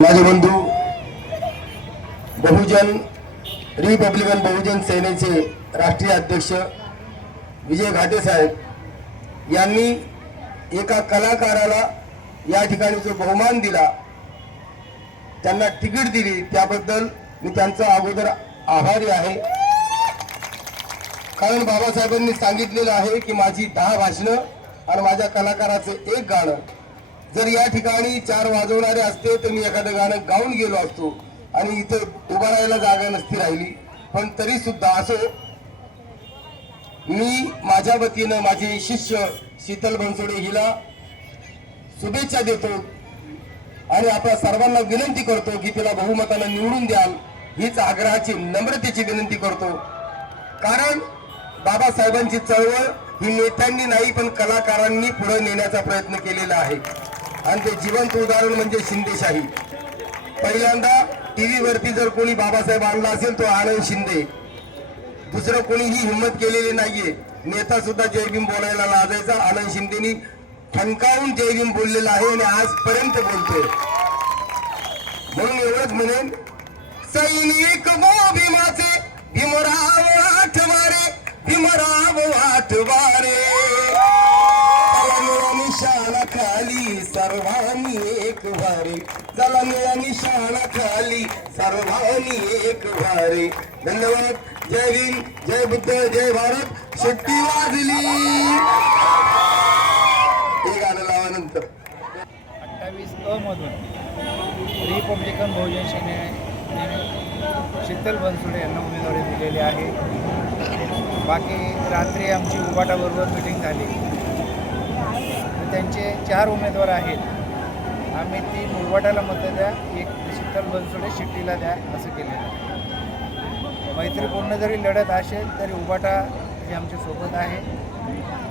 माझे बंधू रिपब्लिकन बहुजन सेनेचे राष्ट्रीय अध्यक्ष विजय घाटे साहेब यांनी एका कलाकाराला या ठिकाणी जो बहुमान दिला, त्यांना तिकीट दिली, त्याबद्दल मी त्यांचा अगोदर आभारी आहे। कारण बाबासाहेबांनी सांगितलेलं आहे की माझी 10 भाषणं आणि माझ्या कलाकाराचं एक गाणं, जर या ठिकाणी 4 वाजवणारे असते तर मी एखादं गाणं गाऊन गेलो असतो आणि इथं उभा राहायला जागा नसती राहिली। पण तरी सुद्धा असो, मी माझ्या वतीनं माझे शिष्य शीतल बनसोडे हिला शुभेच्छा देतो आणि आपल्या सर्वांना विनंती करतो की तिला बहुमतानं निवडून द्याल, हीच आग्रहाची नम्रतेची विनंती करतो। कारण बाबासाहेबांची चळवळ ही नेत्यांनी नाही पण कलाकारांनी पुढे नेण्याचा प्रयत्न केलेला आहे आणि ते जिवंत उदाहरण म्हणजे शिंदेशाही। पहिल्यांदा टीव्ही वरती जर कोणी बाबासाहेब आणला असेल तो आनंद शिंदे, दुसरं कोणीही हिंमत केलेली नाहीये। नेता सुद्धा जय भीम बोलायला लाजायचा, आनंद शिंदेनी ठणकावून जय भीम बोललेला आहे आणि आजपर्यंत बोलतोय। म्हणून एवढंच म्हणेन, सैनिक भीमाचे भीमराव आठवारे, भीमराव आठवारे, निशाणा खाली सर्वांनी एक भारे, चला मिळा निशाणा खाली सर्वांनी एक भारे। धन्यवाद। जय भीम, जय बुद्ध, जय भारत। शिट्टी वाजली, हे गाणं लावानंतर 28 मधून रिपब्लिकन बहुजन सेनेने शीतल बनसोडे यांना उमेदवारी दिलेली आहे। बाकी रात्री आमची उबाटाबरोबर मिटिंग झाली, त्यांचे 4 उमेदवार आहेत। आम्ही 3 उबाटाला मतं द्या, 1 शीतल बनसोडे शिट्टीला द्या असं केलेलं आहे। मैत्रीपूर्ण जरी लढत असेल तरी उबाटा हे आमच्या सोबत आहे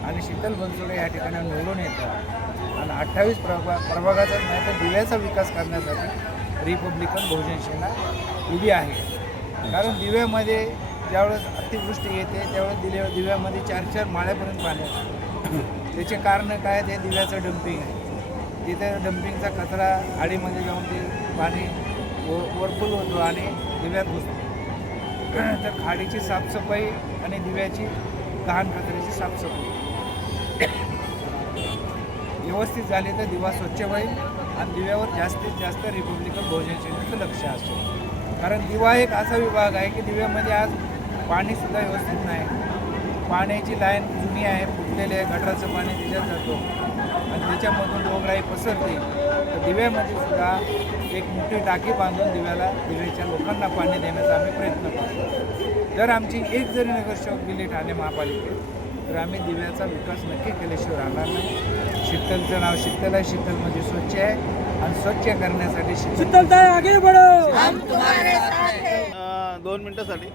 आणि शीतल बनसोडे या ठिकाणी निवडून येतात आणि 28 प्रभागाचाच नाही तर दिव्याचा विकास करण्यासाठी रिपब्लिकन बहुजन सेना उभी आहे। कारण दिव्यामध्ये ज्यावेळेस अतिवृष्टी येते त्यावेळेस दिव्यामध्ये 4-4 माळ्यापर्यंत पाणी असतं। त्याचे कारण काय, ते दिव्याचं डम्पिंग आहे। तिथे डम्पिंगचा कचरा आडीमध्ये जाऊन ते पाणी वरफुल होतो आणि दिव्यात घुसतो। तर खाडीची साफसफाई आणि दिव्याची घाण कचऱ्याची साफसफाई व्यवस्थित झाली तर दिवा स्वच्छ होईल आणि दिव्यावर जास्तीत जास्त रिपब्लिकन बहुजन सेनेचं लक्ष असतं। कारण दिवा एक असा विभाग आहे की दिव्यामध्ये आज पाणीसुद्धा व्यवस्थित नाही, पाण्याची लाईन जुनी आहे, फुटलेली आहे, गटाराचं पाणी त्याच्यात जातो आणि त्याच्यामधून रोगराई पसरते। तर दिव्यामध्ये सुद्धा एक मोठी टाकी बांधून दिव्याच्या लोकांना पाणी देण्याचा आम्ही प्रयत्न करतो। जर आमची एक जरी नगरसेवक गेली ठाणे महापालिकेत तर आम्ही दिव्याचा विकास नक्की केल्याशिवाय राहणार नाही। शीतलचं नाव शीतल आहे, शीतल म्हणजे स्वच्छ आहे आणि स्वच्छ करण्यासाठी शीतलताई आगे बढ़ो, हम तुम्हारे साथ हैं। 2 मिनिटासाठी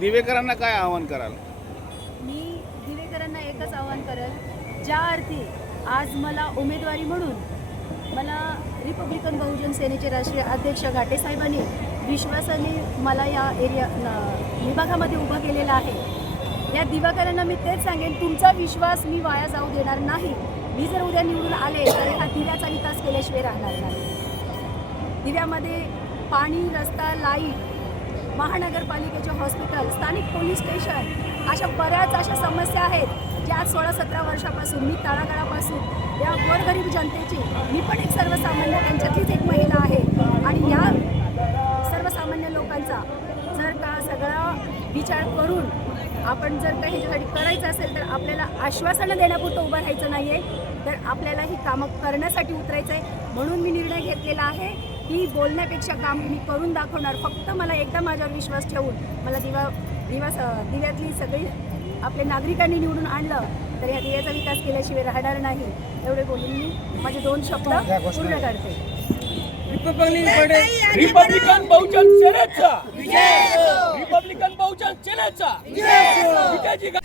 दिवेकरांना काय आवाहन कराल? मी दिवेकरांना एकच आवाहन करेल, ज्या अर्थी आज मला उमेदवारी म्हणून मला रिपब्लिकन बहुजन सेनेचे राष्ट्रीय अध्यक्ष घाटे साहेबांनी विश्वासाने मला या विभागामध्ये उभं केलेलं आहे। या दिवेकरांना मी तेच सांगेन, तुमचा विश्वास मी वाया जाऊ देणार नाही। मी जर उद्या निवडून आले तर हा दिव्याचा विकास केल्याशिवाय राहणार नाही। दिव्यामध्ये पाणी, रस्ता, लाईट, महानगरपालिकेचे हॉस्पिटल, स्थानिक पोलीस स्टेशन, अशा बऱ्याच अशा समस्या आहेत ज्या 16-17 वर्षापासून मी तळागाळापासून या गोरगरीब जनतेची, मी पण एक सर्वसामान्य त्यांच्यातलीच एक महिला आहे आणि या सर्वसामान्य लोकांचा जर का सगळा विचार करून आपण जर का ह्याच्यासाठी करायचं असेल तर आपल्याला आश्वासनं देण्यापुरतं उभं राहायचं नाही आहे, तर आपल्याला ही कामं करण्यासाठी उतरायचं आहे। म्हणून मी निर्णय घेतलेला आहे की बोलण्यापेक्षा काम मी करून दाखवणार। फक्त मला एकदा माझ्यावर विश्वास ठेवून मला दिव्यातली सगळी आपल्या नागरिकांनी निवडून आणलं तर या दिव्याचा विकास केल्याशिवाय राहणार नाही। एवढे बोलून मी माझे 2 शब्द पूर्ण करते। रिपब्लिकन बहुजन सेनेचा विजय, रिपब्लिकन बहुजन सेनेचा विजय।